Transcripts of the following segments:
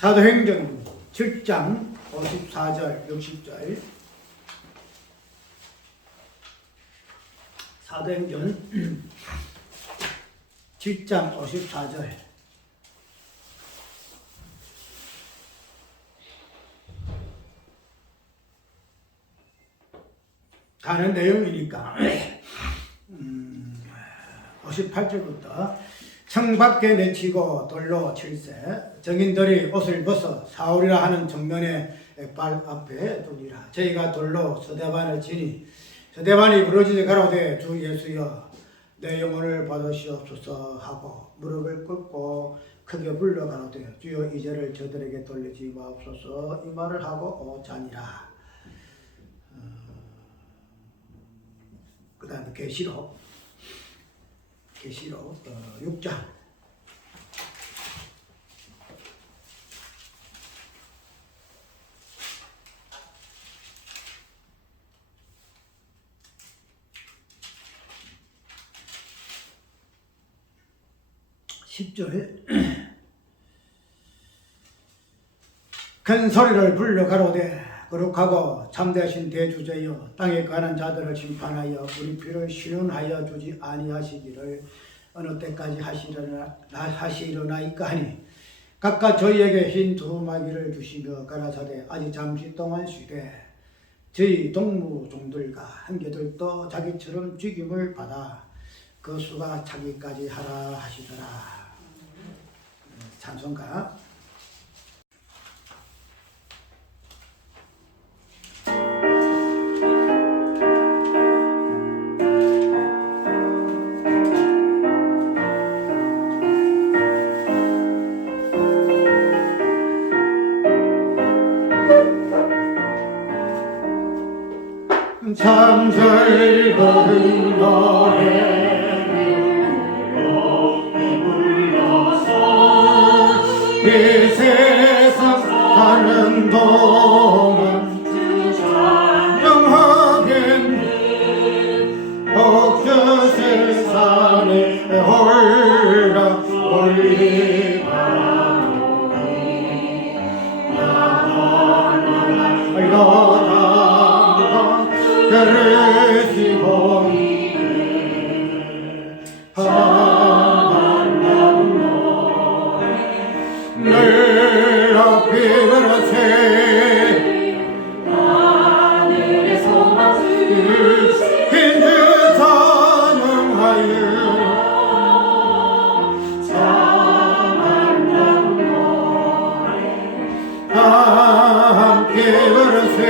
사도행전 7장 54절 60절. 사도행전 7장 54절. 가는 내용이니까 58절부터 창밖에 내치고 돌로 칠세 정인들이 옷을 벗어 사울이라 하는 청년의 발 앞에 두니라. 저희가 돌로 서대반을 치니 서대반이 부르짖어 가로되 주 예수여 내 영혼을 받으시옵소서 하고 무릎을 꿇고 크게 불러 가로되 주여 이 죄를 저들에게 돌리지 마옵소서 이 말을 하고 자니라. 그 다음에 계시록 6장 10절 큰 소리를 불러 가로되 거룩하고 참되신 대주제여 땅에 가는 자들을 심판하여 우리 피를 신원하여 주지 아니하시기를 어느 때까지 하시려나이까 하니 각각 저희에게 흰 두루마기를 주시며 가라사대 아직 잠시 동안 쉬되 저희 동무종들과 한계들도 자기처럼 죽임을 받아 그 수가 차기까지 하라 하시더라. 찬송가 3절 거듭 노래로 불러서 이 세상 사는 동안 영하겠네 옥저 세상에 홀라 올리 바라보니 나더나 그르시고 한나무 노래 늘 높이 그러세 하늘의 소망 흰듯 찬양하여 참한나무 노래 함께 그러세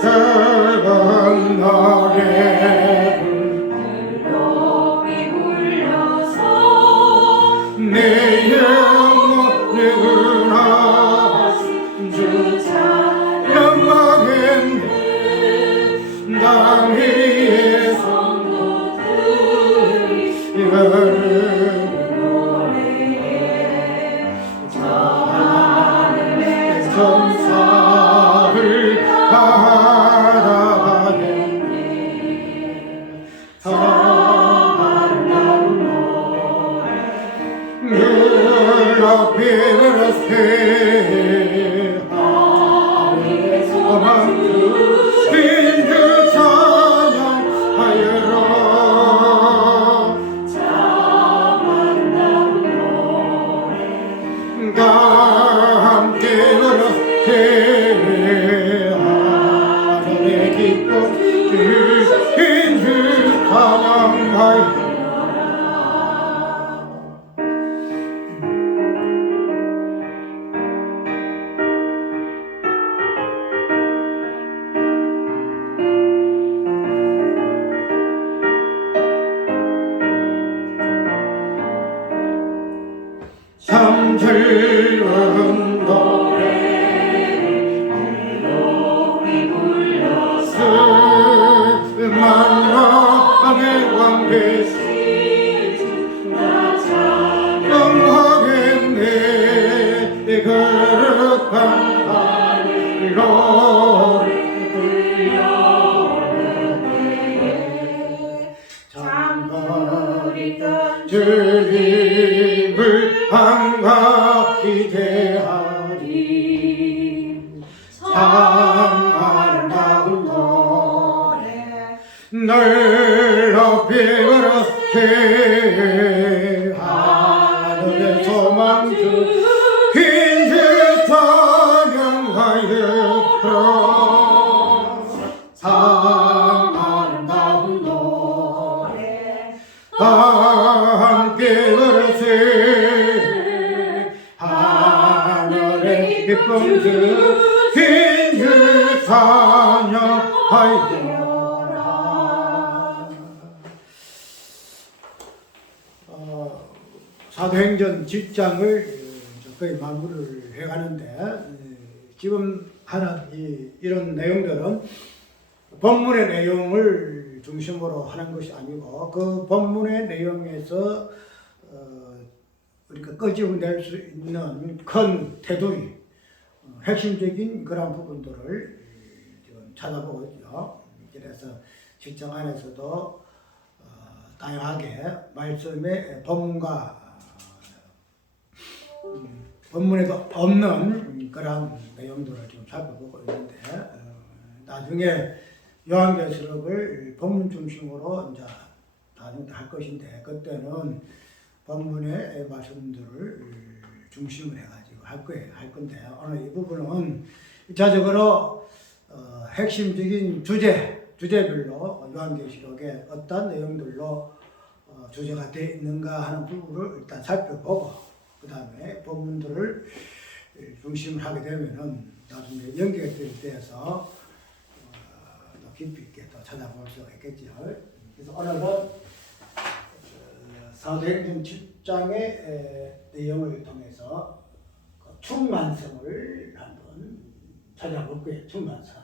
즐거운 노래를 높이 불려서 내 영혼을 하신 주 찬양하겠네 날 위해 성도들이 이거를 노래에 하늘의 전사를 바라겠네 한나무 노래 늘 높이 그러세 하늘의 소망 빈듯 찬양하여라 참 한나무 노래 다 함께 그러세 참 즐거운 노래를 높이 불려서 만남의 왕배시 영하겠네 거룩한 하늘 노래 들려오는 늘 높이 그렇게 하늘의 소망 주 긴줄 찬양하여 참 아름다운 노래 함께 부르세 하늘의 기쁨 주 긴줄 찬양하여 사도행전 7장을 거의 마무리를 해가는데 지금 하나 이런 내용들은 본문의 내용을 중심으로 하는 것이 아니고 그 본문의 내용에서 우리가 끄집어낼 수 있는 큰 테두리 핵심적인 그런 부분들을 지금 찾아보고 있죠. 그래서 7장 안에서도 다양하게 말씀의 본문에도 없는 그런 내용들을 지금 살펴보고 있는데 나중에 요한계시록을 본문 중심으로 이제 나중에 할 것인데 그때는 본문의 말씀들을 중심으로 해가지고 할 건데 오늘 이 부분은 일차적으로 핵심적인 주제별로 요한계시록에 어떤 내용들로 주제가 되어 있는가 하는 부분을 일단 살펴보고 그 다음에 본문들을 중심을 하게 되면은 나중에 연결될 때에서 더 깊이 있게 또 찾아볼 수가 있겠죠. 그래서 오늘은 사도행전 7장의 내용을 통해서 충만성을 한번 찾아볼 거예요. 충만성.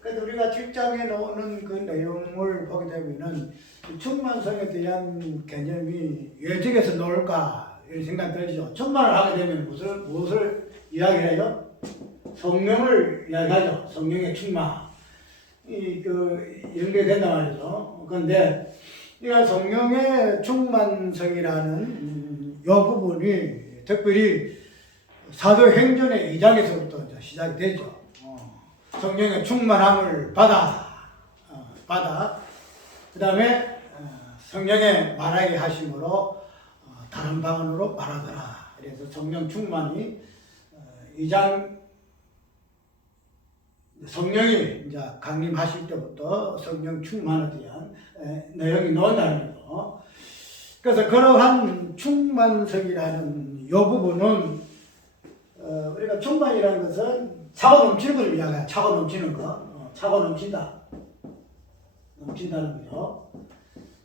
그래서 우리가 7장에 나오는 그 내용을 보게 되면은 충만성에 대한 개념이 외적에서 나올까 이런 생각 들죠. 충만을 하게 되면 무엇을 이야기해요? 성령을 이야기하죠. 성령의 충만. 이런 게 된단 말이죠. 그런데 이 성령의 충만성이라는 이 부분이 특별히 사도행전의 2장에서부터 이제 시작이 되죠. 성령의 충만함을 받아 그 다음에 성령의 말하게 하심으로 다른 방언으로 말하더라. 그래서 성령 충만이 2장 성령이 이제 강림하실 때부터 성령 충만에 대한 내용이 나온다는 거죠. 그래서 그러한 충만성이라는 이 부분은 우리가 충만이라는 것은 차고 넘치는 걸 이야기해요. 차고 넘치는 거. 차고 넘친다. 넘친다는 거죠.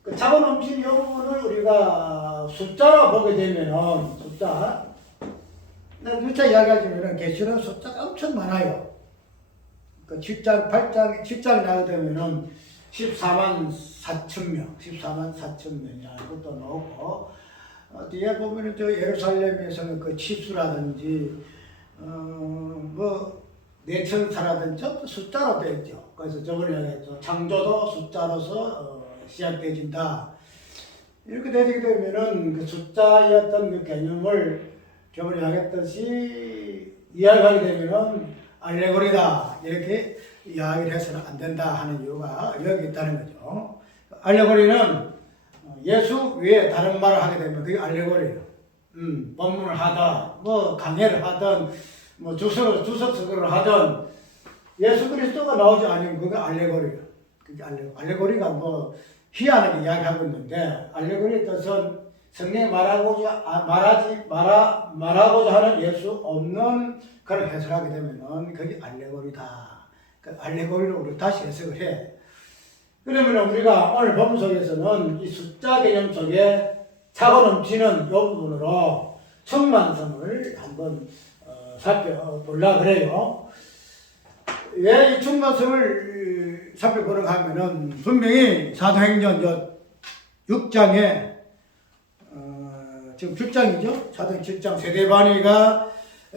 그 차고 넘치는 이 부분을 우리가 숫자로 보게 되면은, 숫자 이야기하자면, 계시록 숫자가 엄청 많아요. 그 7장, 8장, 7장 나오게 되면은 14만 4천 명, 14만 4천 명이라는 것도 나오고, 뒤에 보면은 저 예루살렘에서는 그 치수라든지, 내천사라든지 숫자로 되어 있죠. 그래서 저번에 얘기했죠. 창조도 숫자로서 시작되어진다. 이렇게 되게 되면은 그 숫자의 어떤 그 개념을 저번에 이야기했듯이 이야기하게 되면은 알레고리다. 이렇게 이야기를 해서는 안 된다 하는 이유가 여기 있다는 거죠. 알레고리는 예수 외에 다른 말을 하게 되면 그게 알레고리예요. 본문을 하든, 강해를 하든, 주석서를 하든, 예수 그리스도가 나오지 않으면 그게 알레고리예요. 그게 알레고리가 희한하게 이야기하고 있는데, 알레고리의 뜻은 성령이 말하고자 하는 예수 없는 그런 해석하게 되면은 그게 알레고리다. 그 알레고리로 우리 다시 해석을 해. 그러면 우리가 오늘 본문 속에서는 이 숫자 개념 속에 차고 넘치는 이 부분으로 충만성을 한번 살펴보려고 그래요. 왜 이 충만성을 살펴보는가 하면은 분명히 사도행전 6장에 지금 7장이죠. 사도행전 7장 세데바니가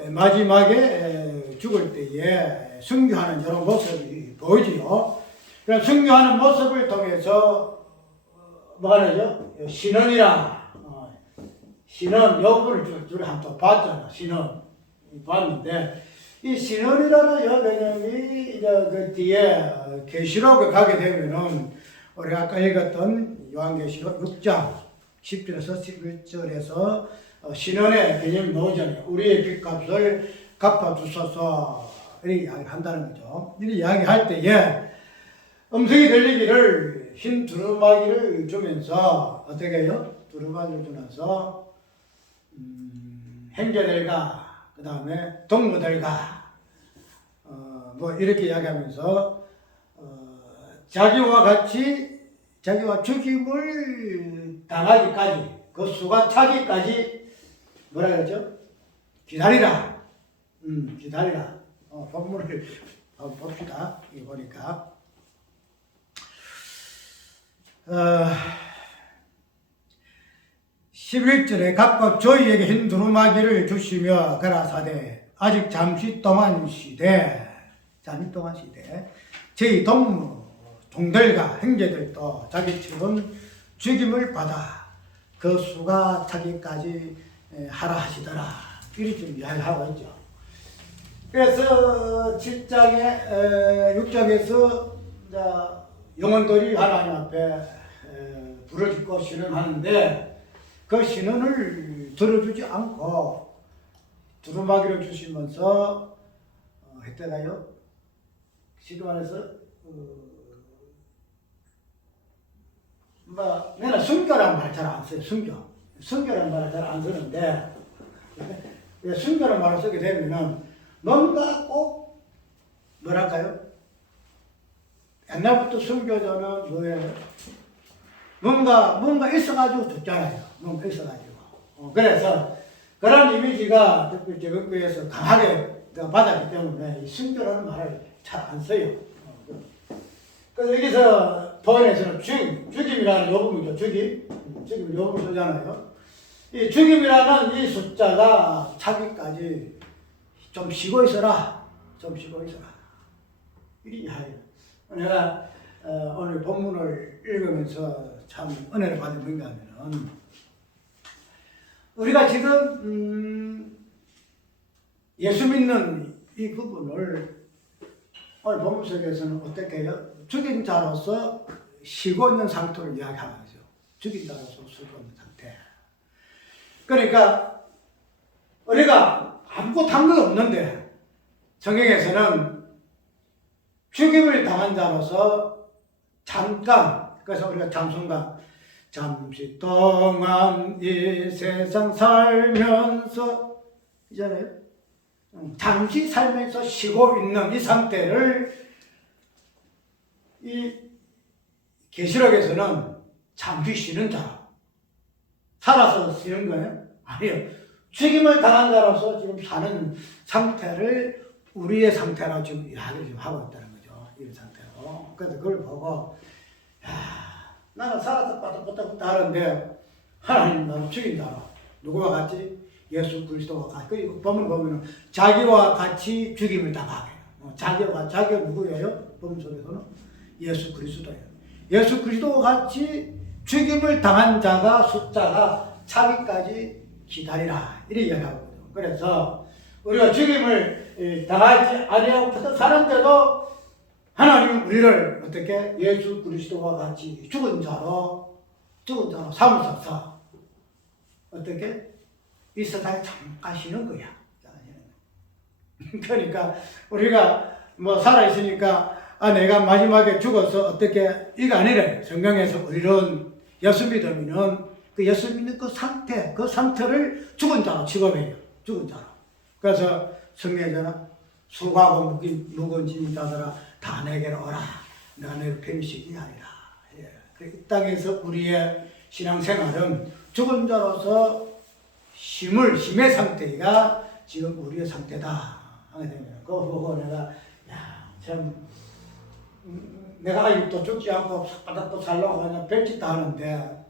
마지막에 죽을 때에 순교하는 이런 모습이 보이지요. 그럼 순교하는 모습을 통해서 뭐가 되죠? 신원이라 신원 여부를 줄 한번 봤잖아. 신원 봤는데 이 신원이라는 이 개념이 이제 그 뒤에 계시록에 가게 되면은 우리가 아까 읽었던 요한계시록 6장 10절에서 11절에서 신원의 개념이 나오잖아요. 우리의 빚값을 갚아주소서 이렇게 이야기를 한다는 거죠. 이렇게 이야기할 때에 음성이 들리기를 흰 두루마기를 주면서 어떻게 해요? 두루마기를 주면서 형제들과 그 다음에 동무들과 뭐 이렇게 이야기하면서 자기와 죽임을 당하기까지 그 수가 차기까지 뭐라 그러죠? 기다리라. 기다리라. 본문을 한번 봅시다. 이거 보니까 11절에 각각 저희에게 흰 두루마기를 주시며 가라사대 아직 잠시 동안 쉬되 저희 동들과 형제들도 자기처럼 죽임을 받아 그 수가 차기까지 하라 하시더라. 이렇게 좀 이야기하고 있죠. 그래서 7장에 6장에서 영혼들이 하나님 앞에 부르짖고 신음하는데 그 신음을 들어주지 않고 두루마기를 주시면서 했다가요. 쉽게 말해서 내가 순교라는 말 잘 안 써요. 순교라는 말을 잘 안 쓰는데 순교라는 말을 쓰게 되면은 뭔가 꼭 뭐랄까요? 옛날부터 순교자는 뭐예요? 뭔가 있어가지고 죽잖아요. 뭔가 있어가지고. 그래서 그런 이미지가 특히 제국교에서 강하게 받았기 때문에 이 순교라는 말을 잘 안 써요. 그래서 여기서 본에서는 죽임이라는 요금이죠. 죽임 요금을 쓰잖아요. 이 죽임이라는 이 숫자가 차기까지 좀 쉬고 있어라. 이렇게 하요. 내가 오늘 본문을 읽으면서 참 은혜를 받은 뭔가 하면은 우리가 지금 예수 믿는 이 부분을 오늘 본문 속에서는 어떻게 해요? 죽인 자로서 쉬고 있는 상태를 이야기하는 거죠. 죽인 자로서 쉬고 있는 상태. 그러니까 우리가 아무것도 한 건 없는데 성경에서는 죽임을 당한 자로서 잠깐, 그래서 우리가 잠시 동안 이 세상 살면서 이잖아요. 잠시 살면서 쉬고 있는 이 상태를 이 계시록에서는 잠시 쉬는 자, 살아서 쉬는 거예요? 아니요. 죽임을 당한 자로서 지금 사는 상태를 우리의 상태라고 지금 이야기를 지금 하고 있다는 거죠. 이 상태로. 그래서 그걸 보고, 나는 살아서 빠딱빠딱 하는데, 하나님 나를 죽인 자로. 누구와 같이? 예수 그리스도와 같이. 그리고 보면은 자기와 같이 죽임을 당하게. 자기가 누구예요? 보면 속에서는 예수 그리스도예요. 예수 그리스도와 같이 죽임을 당한 자가 숫자가 차기까지 기다리라. 이렇게 이야기하거든요. 그래서 우리가 죽임을 당하지 아니하고 사는데도 하나님은 우리를 어떻게 예수 그리스도와 같이 죽은 자로 삼으셔서 어떻게 이 세상에 잠깐 쉬는 거야. 그러니까 우리가 뭐 살아있으니까 내가 마지막에 죽어서 어떻게 이거 아니래. 성경에서 우리는 예수 믿으면은 그 예수 믿는 그 상태를 죽은 자로 취급해요. 죽은 자로. 그래서 성경에서는 수고하고 묵은 짐 자들아 다 내게로 오라. 내가 너를 편식이 아니라. 이 땅에서 우리의 신앙생활은 죽은 자로서 힘의 상태가 지금 우리의 상태다. 하게 되면 그거 보고 내가 아직도 죽지 않고 바닥도 살려고 그냥 별짓도 하는데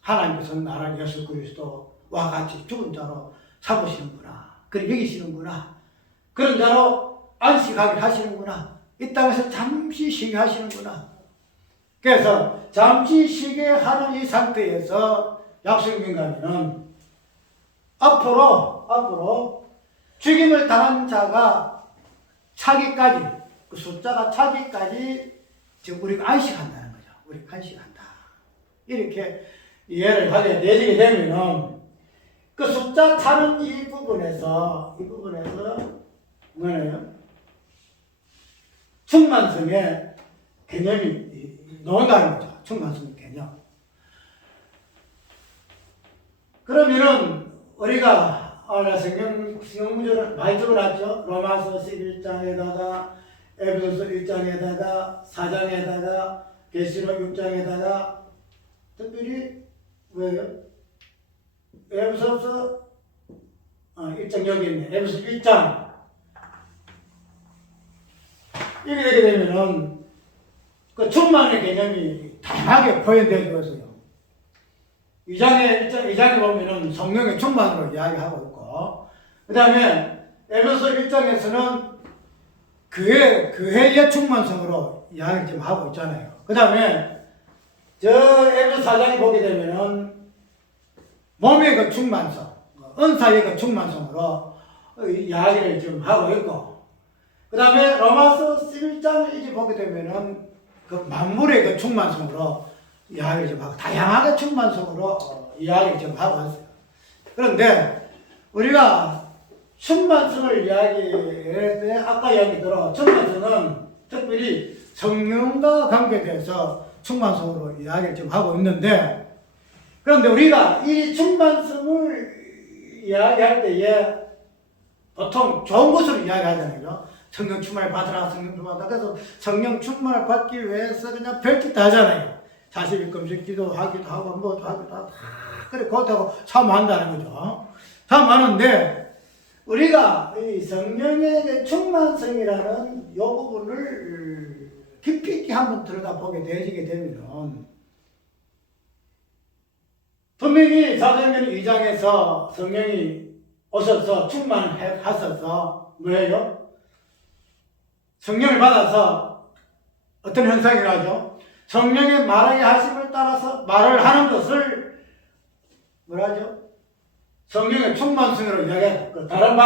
하나님께서는 나를 예수 그리스도와 같이 죽은 자로 삼으시는구나. 그래 여기시는구나. 그런 자로 안식하게 하시는구나. 이 땅에서 잠시 쉬게 하시는구나. 그래서 잠시 쉬게 하는 이 상태에서 약속민간인은 앞으로 죽임을 당한 자가 차기까지 그 숫자가 차기까지 지금 우리가 안식한다는 거죠. 우리 간식한다. 이렇게 이해를 하게 되게 되면은 그 숫자 차는 이 부분에서 뭐예요? 충만성의 개념이 나온다는 거죠. 충만성 개념. 그러면은 우리가 성경 문제를 많이 적어놨죠. 로마서 11장에다가 에베소서 1장에다가 4장에다가 계시록 6장에다가 특별히 뭐예요? 에베소서 1장 여기 있네. 에베소서 1장 이렇게 되게 되면은 그 충만의 개념이 다양하게 표현되어 있어요. 2장에 보면은 성령의 충만으로 이야기하고 있고, 그 다음에 에베소 1장에서는 교회의 충만성으로 이야기를 지금 하고 있잖아요. 그 다음에 저 에베소 4장에 보게 되면은 몸의 그 충만성, 은사의 그 충만성으로 이야기를 지금 하고 있고, 그 다음에 로마서 11장을 이제 보게 되면은 그 만물의 그 충만성으로 이야기를 좀 하고, 다양하게 충만성으로 이야기를 좀 하고 있어요. 그런데 우리가 충만성을 이야기할 때 아까 이야기대로 충만성은 특별히 성령과 관계돼서 충만성으로 이야기를 좀 하고 있는데, 그런데 우리가 이 충만성을 이야기할 때에 보통 좋은 것으로 이야기하잖아요. 성령 충만을 받으라, 성령 충만을 받으라. 그래서 성령 충만을 받기 위해서 그냥 별짓 다 하잖아요. 40일 금식 기도하기도 하고, 뭐도 하기도 하고, 그래, 그렇다고 사모한다는 거죠. 사모하는데, 우리가 이 성령의 충만성이라는 요 부분을 깊이 있게 한번 들여다보게 되게 되면, 분명히 사도행전 2장에서 성령이 오셔서 충만하셔서 뭐예요? 성령을 받아서 어떤 현상이 나죠? 성령의 말하게 하심을 따라서 말을 하는 것을 뭐라죠? 성령의 충만성으로 이야기해요. 다른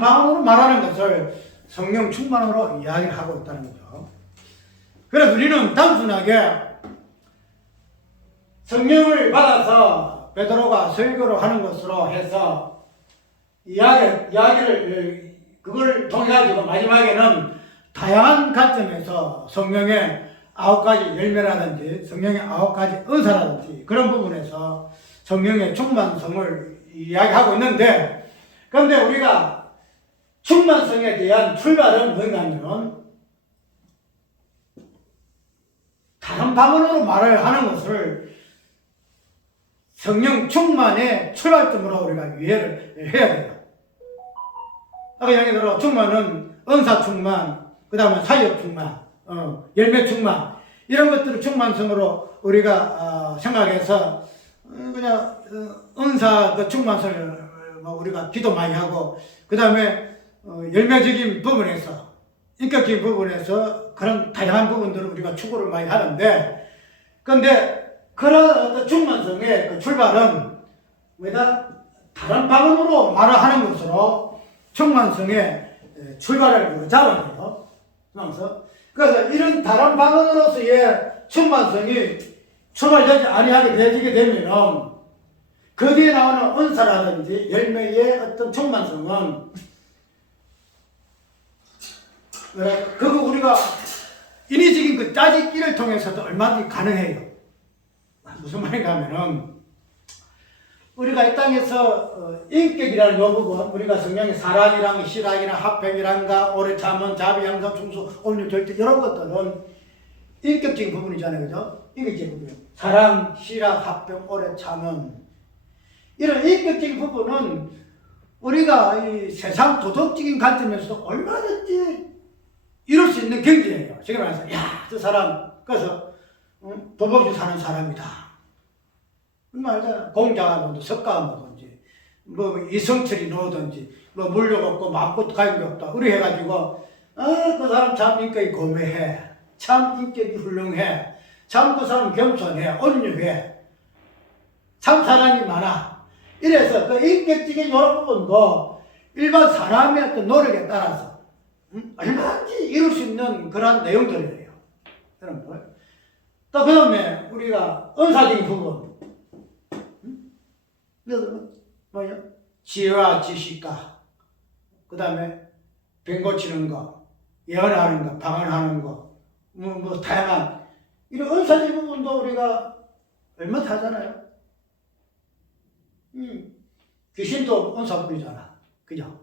방언으로 말하는 것을 성령 충만으로 이야기를 하고 있다는 거죠. 그래서 우리는 단순하게 성령을 받아서 베드로가 설교를 하는 것으로 해서 이야기를 그걸 통해 가지고 마지막에는 다양한 관점에서 성령의 9가지 열매라든지 성령의 9가지 은사라든지 그런 부분에서 성령의 충만성을 이야기하고 있는데, 그런데 우리가 충만성에 대한 출발은 뭔가 하면 다른 방언으로 말을 하는 것을 성령 충만의 출발점으로 우리가 이해를 해야 돼요. 아까 얘기 들어 충만은 은사 충만, 그 다음에 사역 충만, 열매 충만, 이런 것들을 충만성으로 우리가 생각해서 그냥 은사 그 충만성을 우리가 기도 많이 하고, 그 다음에 열매적인 부분에서, 인격적인 부분에서 그런 다양한 부분들을 우리가 추구를 많이 하는데, 그런데 그런 어떤 충만성의 그 출발은 왜다 다른 방언으로 말을 하는 것으로 충만성의 출발을 잡아내요. 그래서 이런 다른 방언으로서의 충만성이 출발되지 아니하게 되게 되면 그 뒤에 나오는 은사라든지 열매의 어떤 충만성은 그거 우리가 인위적인 그 짜집기를 통해서도 얼마든지 가능해요. 무슨 말인가 하면은 우리가 이 땅에서 인격이라는 요 부분, 우리가 성경의 사랑이랑 실학이랑 합평이란가 오래 참은 자비 양선 충수 온유 절대 이런 것들은 인격적인 부분이잖아요. 그죠? 인격적인 부분. 사랑, 실학, 합평, 오래 참은 이런 인격적인 부분은 우리가 이 세상 도덕적인 관점에서도 얼마든지 이룰 수 있는 경지예요. 지금 말해서 저 사람 그래서 법 없이 사는 사람이다. 말잖아. 공자가 뭐든 석가가 뭐든지 뭐 이성철이 넣든지 뭐 물력 없고 마음껏 가임이 없다. 그래 해가지고 그 사람 참 인격이 고매해. 참 인격이 훌륭해. 참 그 사람 겸손해. 온유해. 참 사랑이 많아. 이래서 그 인격적인 이런 부분도 일반 사람의 어떤 노력에 따라서 얼마든지 이룰 수 있는 그런 내용들이에요. 여러분들. 또 그 다음에 우리가 은사적인 부분. 뭐예요? 지혜와 지식과, 그 다음에 병 고치는 거, 예언하는 거, 방언하는 거, 다양한 이런 은사적인 부분도 우리가 얼마나 하잖아요. 귀신도 은사 부리잖아. 그죠?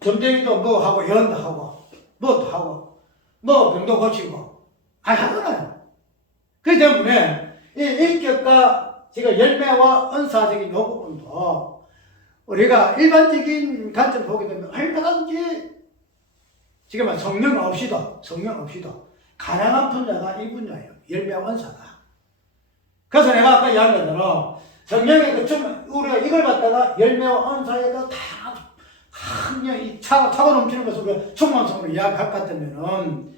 점쟁이도 뭐 하고, 예언도 하고, 뭐도 하고, 뭐 병도 고치고, 하잖아요. 그렇기 때문에 이 인격과 지금 열매와 은사적인 요 부분도 우리가 일반적인 관점을 보게 되면 얼마든지 지금 성령 없이도 가능한 분야가 이 분야예요. 열매와 은사가. 그래서 내가 아까 이야기한 대로 성령의 우리가 이걸 갖다가 열매와 은사에도 다 그냥 이 차고 넘치는 것을 우리가 충만성으로 이야기할 것 같으면은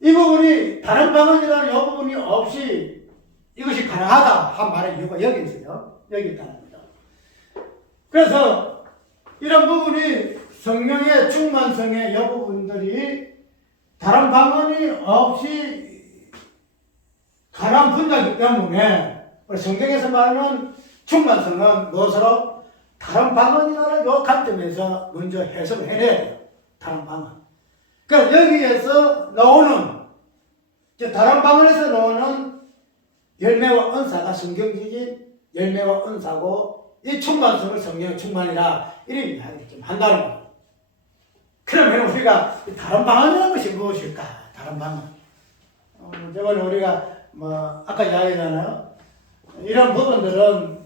이 부분이 다른 방언이라는 이 부분이 없이 이것이 가능하다 한 말의 이유가 여기 있어요. 여기 있다는 거죠. 그래서 이런 부분이 성령의 충만성의 이 부분들이 다른 방언이 없이 가능한 분야이기 때문에 우리 성경에서 말하는 충만성은 무엇으로? 다른 방언이라는 이 관점에서 먼저 해석을 해내야 돼요. 다른 방언. 그러니까 여기에서 나오는 다른 방언에서 나오는 열매와 은사가 성경적인 열매와 은사고 이 충만성을 성령의 충만이라 이런 이야기를 좀 한다는 거예요. 그러면 우리가 다른 방언이라는 것이 무엇일까? 다른 방언. 저번에 우리가 아까 이야기했잖아요. 이런 부분들은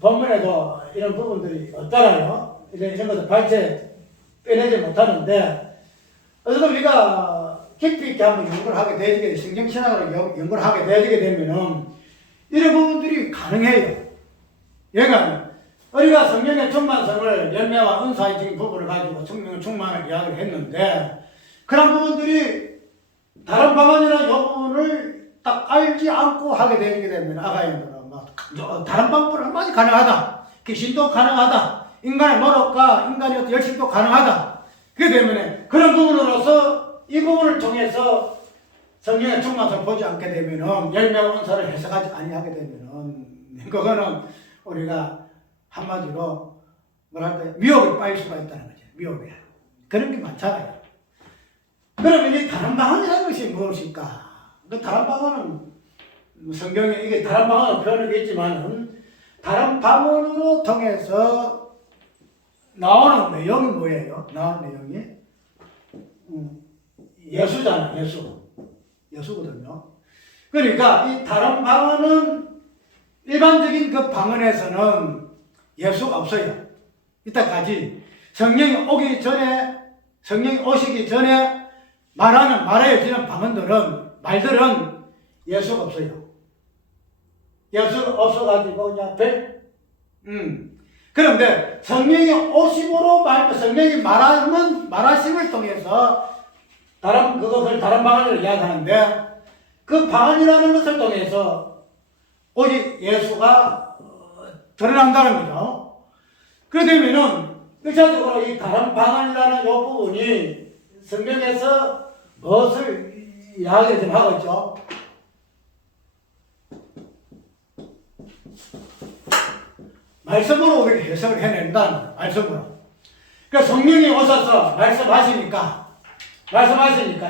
본문에도 이런 부분들이 없잖아요. 이런 것도 발제 빼내지 못하는데 어쨌든 우리가 깊이 있게 한번 연구를 하게 되게 성경신학으로 연구를 하게 되게 되면은 이런 부분들이 가능해요. 그러니까 우리가 성령의 충만성을 열매와 은사의 부분을 가지고 성령의 충만을 이야기를 했는데 그런 부분들이 다른 방언이나 이 부분을 딱 알지 않고 하게 되게 되면 아가인들은 다른 방법은 얼마나 가능하다. 귀신도 가능하다. 인간의 노력과 인간의 어떤 열심도 가능하다. 그렇기 때문에 그런 부분으로서 이 부분을 통해서 성령의 충만성을 보지 않게 되면은 열매와 은사를 해석하지 아니하게 되면은 그거는 우리가 한마디로 뭐랄까요? 미혹에 빠질 수가 있다는 거죠. 미혹에. 그런 게 많잖아요. 그러면 이 다른 방언이라는 것이 무엇일까? 그 다른 방언은 성경에 이게 다른 방언으로 표현하겠지만 다른 방언으로 통해서 나오는 내용이 뭐예요? 나오는 내용이 예수잖아. 예수거든요. 그러니까 이 다른 방언은 일반적인 그 방언에서는 예수가 없어요. 이때까지 성령이 오시기 전에 말해지는 말들은 예수가 없어요. 예수가 없어가지고 그냥 그런데 성령이 오심으로 성령이 말하심을 통해서 그것을 다른 방언으로 이야기하는데 그 방언이라는 것을 통해서 오직 예수가 드러난다는 거죠. 그러면은 일차적으로 이 다른 방언이라는 이 부분이 성경에서 무엇을 이야기를 하고 있죠? 말씀으로 우리가 해석을 해낸다는 말씀으로. 그러니까 성령이 오셔서 말씀하시니까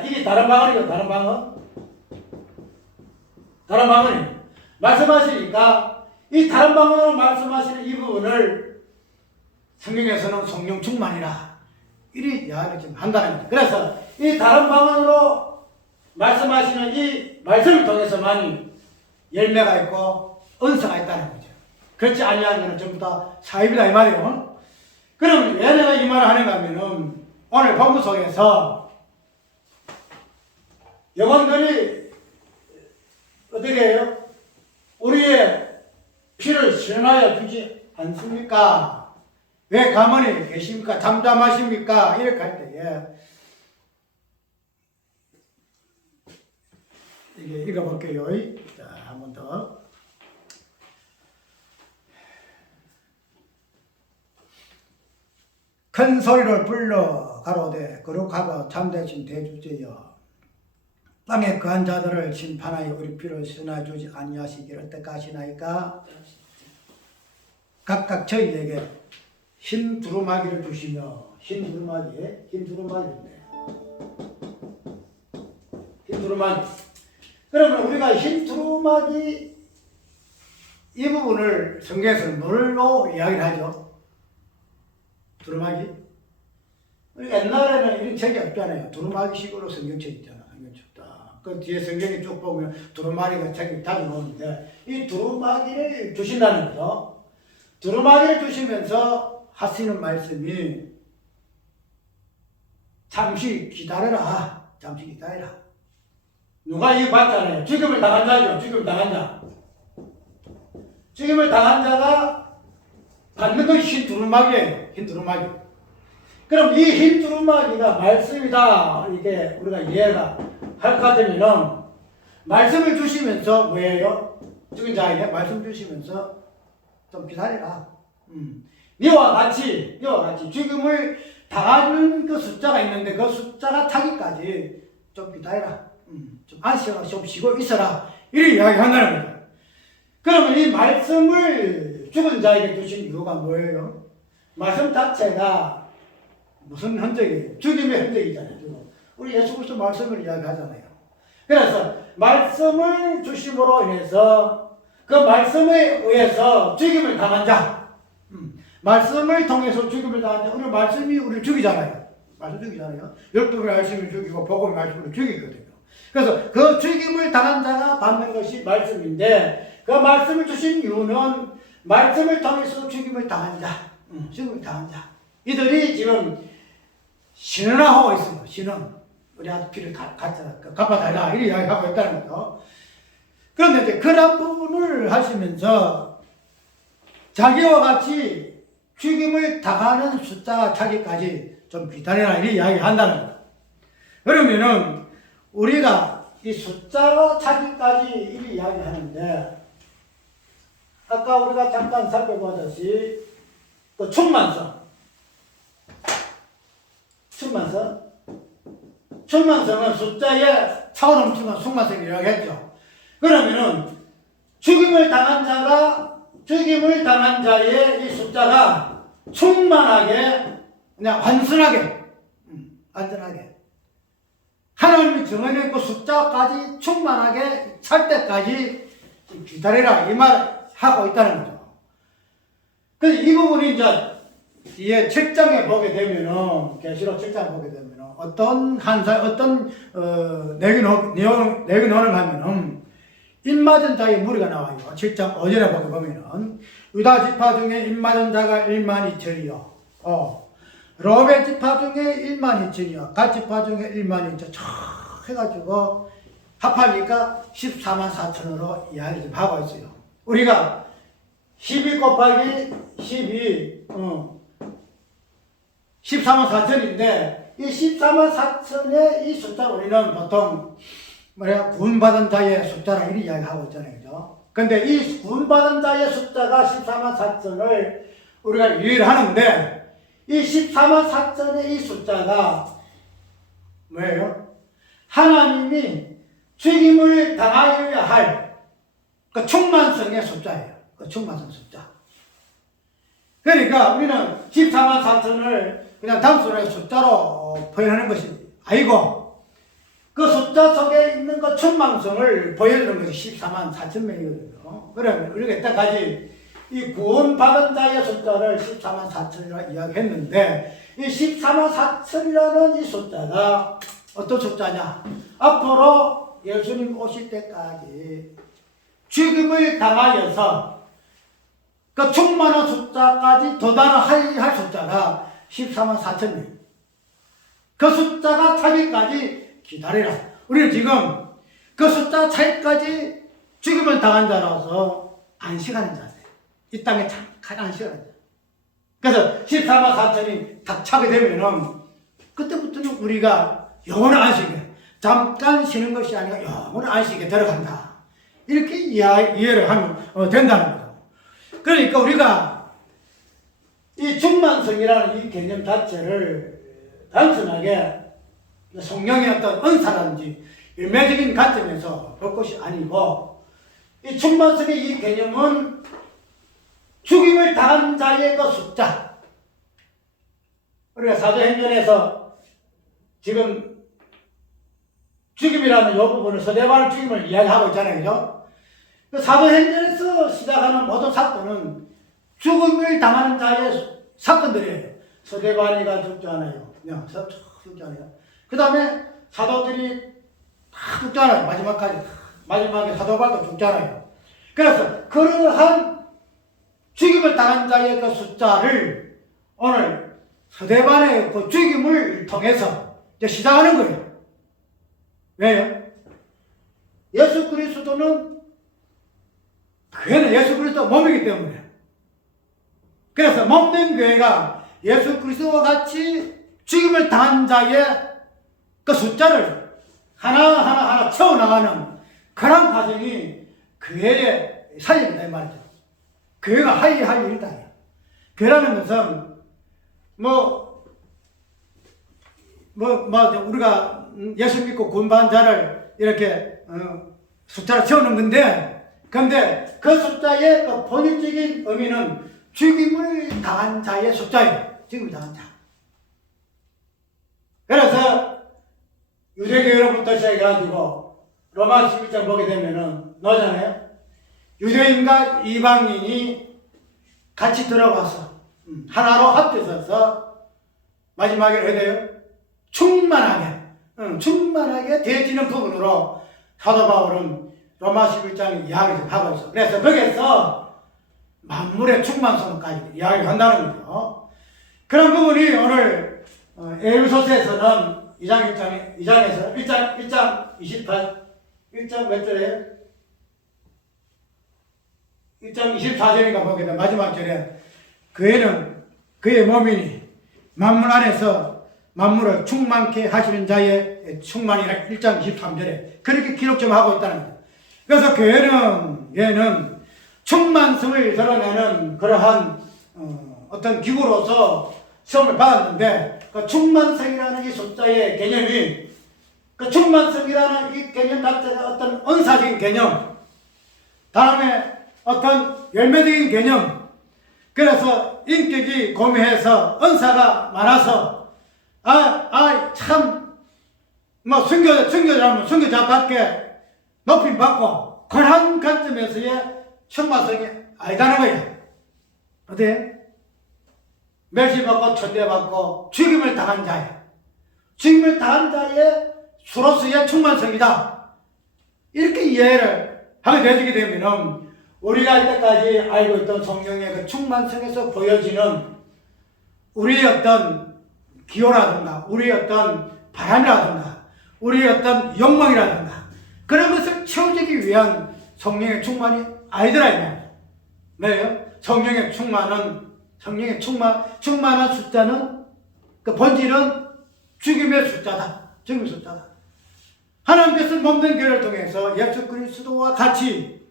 이게 다른 방언이고 다른 방언? 다른 방언이 말씀하시니까 이 다른 방언으로 말씀하시는 이 부분을 성경에서는 성령 충만이라 이리 이야기를 지금 한다는 거죠. 그래서 이 다른 방언으로 말씀하시는 이 말씀을 통해서만이 열매가 있고 은사가 있다는 거죠. 그렇지 아니한 것은 전부 다 사입이다 이 말이에요. 그럼 왜 내가 이 말을 하는가 하면은 오늘 본문 속에서 영혼들이 어떻게 해요? 우리의 피를 시원하여 주지 않습니까? 왜 가만히 계십니까? 잠잠하십니까? 이렇게 할 때에 이게 읽어볼게요. 자, 한 번 더. 큰 소리를 불러 가로되 거룩하고 참되신 대주제여 땅에 거한 자들을 심판하여 우리 피를 선하주지 아니하시기를 때까지나이까 각각 저희에게 흰 두루마기를 주시며 흰 두루마기인데 흰 두루마기. 그러면 우리가 흰 두루마기 이 부분을 성경에서는 뭘로 이야기를 하죠? 두루마기? 옛날에는 이런 책이 없잖아요. 두루마기식으로 성경책 있잖아. 성경책 딱. 그 뒤에 성경에 쭉 보면 두루마기가 책이 자주 나오는데 이 두루마기를 주신다는 거죠. 두루마기를 주시면서 하시는 말씀이 잠시 기다려라. 잠시 기다려라. 누가 이거 봤잖아요. 죽임을 당한 자죠. 죽임을 당한 자. 죽임을 당한 자가 받는 것이 흰 두루마기예요. 흰 두루마기. 그럼 이 흰 두루마기가 말씀이다. 이게 우리가 이해가 할 것 같으면은 말씀을 주시면서 뭐예요? 죽은 자에게 말씀 주시면서 좀 기다려라. 니와 같이 죽음을 당하는 그 숫자가 있는데 그 숫자가 차기까지 좀 기다려라. 좀 안쉬어라. 좀 쉬고 있어라. 이렇게 이야기한다는 거죠. 그러면 이 말씀을 죽은 자에게 주신 이유가 뭐예요? 말씀 자체가 무슨 흔적이에요? 죽임의 흔적이잖아요. 죽음. 우리 예수 그리스도 말씀을 이야기하잖아요. 그래서 말씀을 주심으로 인해서 그 말씀에 의해서 죽임을 당한 자, 말씀을 통해서 죽임을 당한 자, 우리 말씀이 우리를 죽이잖아요. 말씀 죽이잖아요. 율법의 말씀을 죽이고 복음의 말씀을 죽이거든요. 그래서 그 죽임을 당한 자가 받는 것이 말씀인데 그 말씀을 주신 이유는 말씀을 통해서 죽임을 당한 자, 죽임을 당한 자 이들이 지금 신원하고 있습니다. 신원. 우리한테 피를 갚아달라 이렇게 이야기하고 있다는 거죠. 그런데 이제 그런 부분을 하시면서 자기와 같이 죽임을 당하는 숫자가 차기까지 좀 기다려라 이렇게 이야기한다는 거예요. 그러면은 우리가 이 숫자가 차기까지 이렇게 이야기하는데 아까 우리가 잠깐 살펴보듯이 그 충만성은 숫자에 차고 넘치는 충만성이라고 했죠. 그러면은 죽임을 당한 자의 이 숫자가 충만하게 그냥 완전하게 하나님이 정해놓은 그 숫자까지 충만하게 찰 때까지 기다리라 이 말 하고 있다는 거죠. 그래서 이 부분이 이제 뒤에 7장에 보게 되면은 계시록 7장에 보게 되면은 어떤 내용을 하면은 입맞은 자의 무리가 나와요. 7장 5절에 보게 보면은 유다 지파 중에 입맞은 자가 1만 2천이요. 로벨 지파 중에 1만 2천이요. 갓 지파 중에 1만 2천. 해가지고 합하니까 14만 4천으로 이야기 하고 있어요. 우리가 12 곱하기 12 14만 4천인데 이 14만 4천의 이 숫자를 우리는 보통 구원받은 자의 숫자라 이렇게 이야기하고 있잖아요. 그죠? 근데 이 구원받은 자의 숫자가 14만 4천을 우리가 이해를 하는데 이 14만 4천의 이 숫자가 뭐예요? 하나님이 죽임을 당하여야 할 그 충만성의 숫자예요. 그 충만성 숫자. 그러니까 우리는 14만 4천을 그냥 단순하게 숫자로 표현하는 것이 아니고 그 숫자 속에 있는 그 충만성을 보여주는 것이 14만 4천 명이거든요. 그러면 우리가 이때까지 이 구원받은 자의 숫자를 14만 4천이라고 이야기했는데 이 14만 4천이라는 이 숫자가 어떤 숫자냐? 앞으로 예수님 오실 때까지 죽임을 당하여서 그 충만한 숫자까지 도달할 숫자가 14만 4천 명. 그 숫자가 차기까지 기다리라. 우리는 지금 그 숫자 차기까지 죽임을 당한 자라서 안식하는 자세요. 이 땅에 잠깐 안식하는 자. 그래서 14만 4천이 딱 차게 되면은 그때부터는 우리가 영원한 안식에 잠깐 쉬는 것이 아니라 영원한 안식에 들어간다. 이렇게 이해를 하면 된다는 거죠. 그러니까 우리가 이 충만성이라는 이 개념 자체를 단순하게 성령의 어떤 은사라든지 일매적인 관점에서 볼 것이 아니고, 이 충만성의 이 개념은 죽임을 당한 자의 그 숫자, 우리가 사도행전에서 지금 죽임이라는 이 부분을, 스데반의 죽임을 이야기하고 있잖아요. 그죠? 그 사도행전에서 시작하는 모든 사건은 죽음을 당하는 자의 사건들이에요. 스데반이가 죽잖아요. 죽잖아요. 그 다음에 사도들이 다 죽잖아요. 마지막에 사도 바울도 죽잖아요. 그래서 그러한 죽임을 당한 자의 그 숫자를 오늘 스데반의 그 죽임을 통해서 이제 시작하는 거예요. 왜요? 예수 그리스도는 교회는 예수 그리스도 몸이기 때문에. 그래서 몸된 교회가 예수 그리스도와 같이 죽임을 당한 자의 그 숫자를 하나하나 채워나가는 그런 과정이 교회의 사역이다 이 말이죠. 교회가 할 일이다. 교회라는 것은 우리가 예수 믿고 구원받은 자를 이렇게 숫자를 채우는 건데, 근데 그 숫자의 그 본질적인 의미는 죽임을 당한 자의 숫자예요. 죽임을 당한 자. 그래서 유대교회로부터 시작해가지고 로마 11장 보게 되면은 나오잖아요. 유대인과 이방인이 같이 들어와서 하나로 합쳐져서 마지막에 어떻게 돼요? 충만하게 되어지는 부분으로 사도 바울은 로마 11장에 이야기를 하고 있어. 그래서 거기에서 만물의 충만성까지 이야기를 한다는 거죠. 그런 부분이 오늘 에베소서에서는 1장 28, 1장 몇 절이에요? 1장 24절인가 보게 되면 마지막 절에 그의 몸이니 만물 안에서 만물을 충만케 하시는 자의 충만이라 1장 23절에 그렇게 기록 좀 하고 있다는 거예요. 그래서 교회는 충만성을 드러내는 그러한 어떤 기구로서 시험을 받았는데, 그 충만성이라는 이 숫자의 개념이, 그 충만성이라는 이 개념 자체가 어떤 은사적인 개념, 다음에 어떤 열매적인 개념, 그래서 인격이 고매해서 은사가 많아서 순교자라면 순교자답게 높임 받고 그런 관점에서의 충만성이 아니다는 거예요. 어때? 멸시받고 천대받고 죽임을 당한 자의 수로서의 충만성이다. 이렇게 이해를 하게 되게 되면 우리가 이때까지 알고 있던 성령의 그 충만성에서 보여지는 우리의 어떤 기호라든가 우리의 어떤 바람이라든가 우리의 어떤 욕망이라든가 그런 것을 채워주기 위한 성령의 충만이 아니더라 이 말이에요. 왜요? 성령의 충만한 숫자는 그 본질은 죽임의 숫자다. 죽임의 숫자다. 하나님께서 몸된 교회를 통해서 예수 그리스도와 같이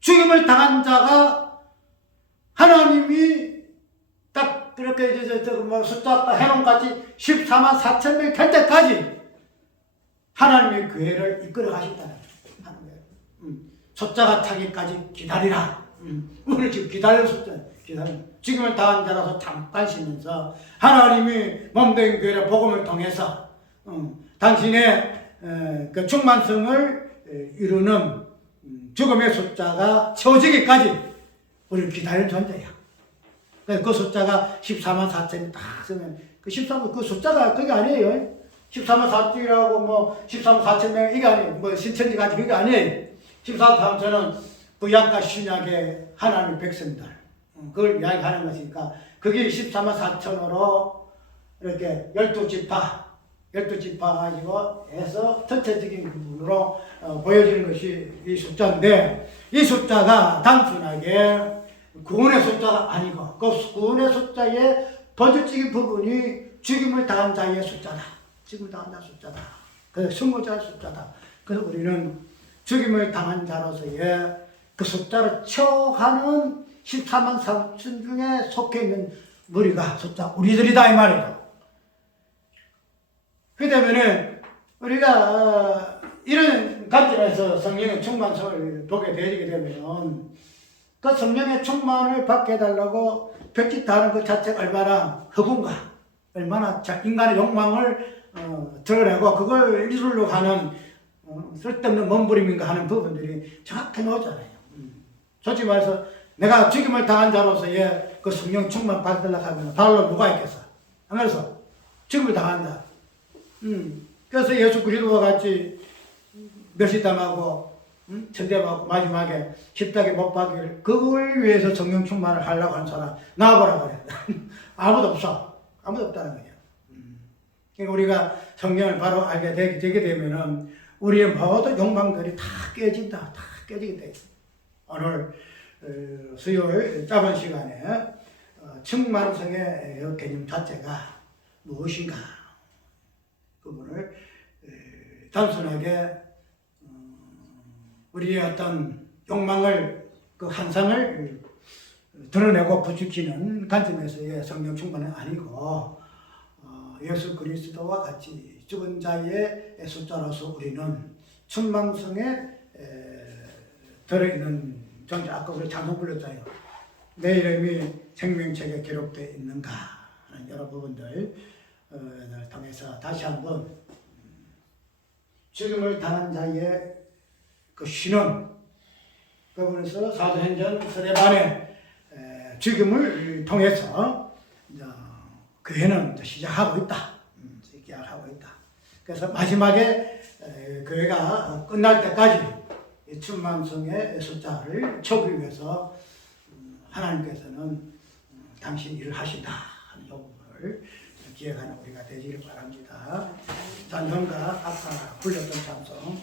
죽임을 당한 자가 하나님이 딱 그렇게 숫자 딱 해놓은 같이 14만 4천 명이 될 때까지 하나님의 교회를 이끌어 가신다는 거예요. 숫자가 차기까지 기다리라. 오늘 지금 기다리는 숫자, 죽임을 당한 자라서 잠깐 쉬면서 하나님이 몸된 교회의 복음을 통해서 당신의 그 충만성을 이루는 죽음의 숫자가 채워지기까지 우리를 기다리는 존재야. 그래서 그 숫자가 14만 4천이 딱 쓰면 그 숫자가 그게 아니에요. 14만 4천이라고 14만 4천 명 이게 아니에요. 신천지 같이 그게 아니에요. 14만 4천은 구약과 신약의 하나님의 백성들 그걸 이야기하는 것이니까 그게 14만 4천으로 이렇게 12지파 가지고 해서 전체적인 부분으로 보여지는 것이 이 숫자인데, 이 숫자가 단순하게 구원의 숫자가 아니고 그 구원의 숫자의 본질적인 부분이 죽임을 당한 자의 숫자다. 죽임을 당한 자의 숫자다. 그래서 승리자의 숫자다. 그래서 우리는 죽임을 당한 자로서의 그 숫자를 채워가는 14만 4천 중에 속해 있는 우리가 숫자 우리들이다 이 말이죠. 그 때문에 우리가 이런 관점에서 성령의 충만성을 보게 되게 되면 그 성령의 충만을 받게 해달라고 벽짓하는 것 자체가 얼마나 허군가, 얼마나 인간의 욕망을 드러내고 그걸 이루려고 하는 쓸데없는 몸부림인가 하는 부분들이 정확히 나오잖아요. 솔직히 말해서 내가 죽임을 당한 자로서 그 성령 충만 받으려고 하면 바로 누가 있겠어? 안 그래서 죽임을 당한다. 그래서 예수 그리스도와 같이 멸시당하고 천대받고 마지막에 십자가에 못 박기를 그걸 위해서 성령 충만을 하려고 하는 사람 나와보라 그래. 아무도 없어. 아무도 없다는 거예요. 그러니까 우리가 성령을 바로 알게 되게 되면은 우리의 모든 욕망들이 다 깨진다. 다 깨지게 돼. 오늘 수요일 짧은 시간에 충만성의 개념 자체가 무엇인가 그분을 단순하게 우리의 어떤 욕망을 그 환상을 드러내고 부추기는 관점에서의 성령 충만은 아니고 예수 그리스도와 같이 죽은 자의 숫자로서 우리는 충만성에 들어있는 존재. 아까 우리 찬송 불렀잖아요. 내 이름이 생명책에 기록되어 있는가 하는 여러 부분들 통해서 다시 한번 죽음을 당한 자의 그 신원 그분에서 사도행전 스데반의 죽음을 통해서 교회는 시작하고 있다. 시작하고 있다. 그래서 마지막에 교회가 끝날 때까지 충만성의 숫자를 채우기 위해서 하나님께서는 당신 일을 하신다 하는 부분을 기억하는 우리가 되기를 바랍니다. 찬송가 아까 불렸던 찬송